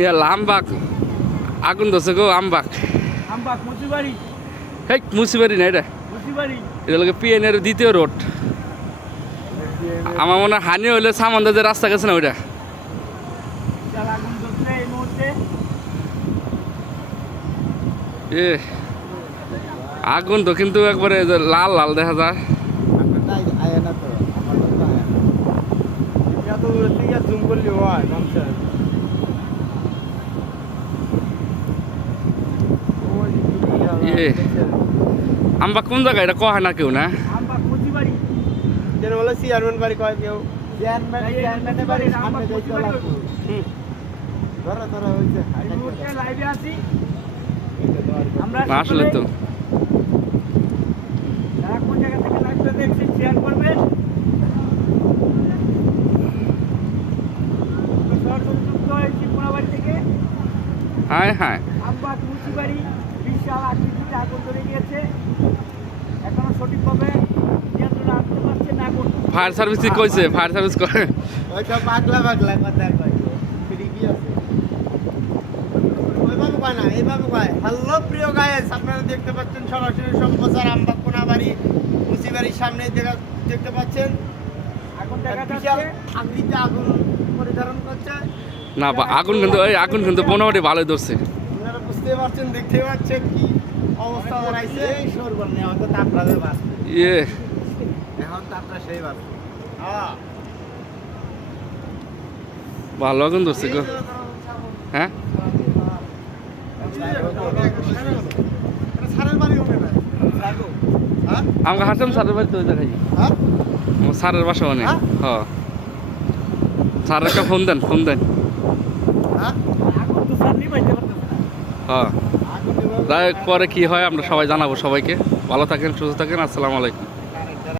ইয়া আমবাগ আগুন ধরছে গো আমবাগ আমবাগ মুচিবাড়ি হেই মুসিবাড়ি না এটা মুচিবাড়ি এটা লোকে পিএনের দ্বিতীয় রোড আমার মনে হয় হানি হইলে সামান্দা যে রাস্তা গেছে না ওইটা বিশাল আগুন জ্বলছে এই মুহূর্তে। এ আগুন তো কিন্তু একবারে যে লাল লাল দেখা যায় এত দূর থেকে জুম করলে হয় নামছে ইয়ে আমবা কোন জায়গায় এটা কয় না কেউ না আমবাগ মুচিবাড়ি যেন বলে চেয়ারম্যান বাড়ি কয় কেউ চেয়ারম্যানের বাড়ির সামনে যাইতে লাগবে। ধরো ধরো হইছে এই মুহূর্তে লাইভে আছি আমরা না, আসলে তো যারা কোন জায়গা থেকে লাইভটা দেখছেন শেয়ার করবেন। সরাসরি যুক্ত হয়েছি কোনাবাড়ি থেকে হায় হায় আমবাগ মুচিবাড়ি বিশাল আকৃতিতে আগুন ধরে গিয়েছে। এখনো সঠিকভাবে নিয়ন্ত্রণে আনতে পারছে না আগুন। ফায়ার সার্ভিস কইছে ফায়ার সার্ভিস করে ওইটা পাগলা পাগলা কথা কয় ফ্রি কি আছে ওইভাবে কয় না এইভাবে কয় হ্যালো প্রিয় গায়েস আপনারা দেখতে পাচ্ছেন সরাসরি সম্প্রচার আমবাগ কোনাবাড়ি মুচিবাড়ির সামনে দেখতে পাচ্ছেন আগুন দেখা বিশাল যাচ্ছে আকৃতিতে আগুন পরিধারণ করছে না আগুন কিন্তু এই আগুন কিন্তু মোটামুটি ভালোই ধরছে আপনারা বুঝতে পারছেন দেখতে পাচ্ছেন কি অবস্থা দাঁড়াইছে এই সরবর নেই হয়তো তাপরাবে বাস ইয়ে এখন তাপরা সেই বাস হ্যাঁ ভালো আগুন ধরছে গো হ্যাঁ সারের বাড়ি হবে না হ্যাঁ আমাকে হাসতাম স্যারের বাড়িতে ওই জায়গায় হ্যাঁ আমার স্যারের বাসা অনেক হ্যাঁ? হ্যাঁ স্যারের একটা ফোন দেন হ্যাঁ আগুন তো স্যার নিভাইতে পারতেছে না। হ্যাঁ আগুন যাই হোক, পরে কি হয় আমরা সবাই জানাবো সবাইকে ভালো থাকেন সুস্থ থাকেন আসসালামু আলাইকুম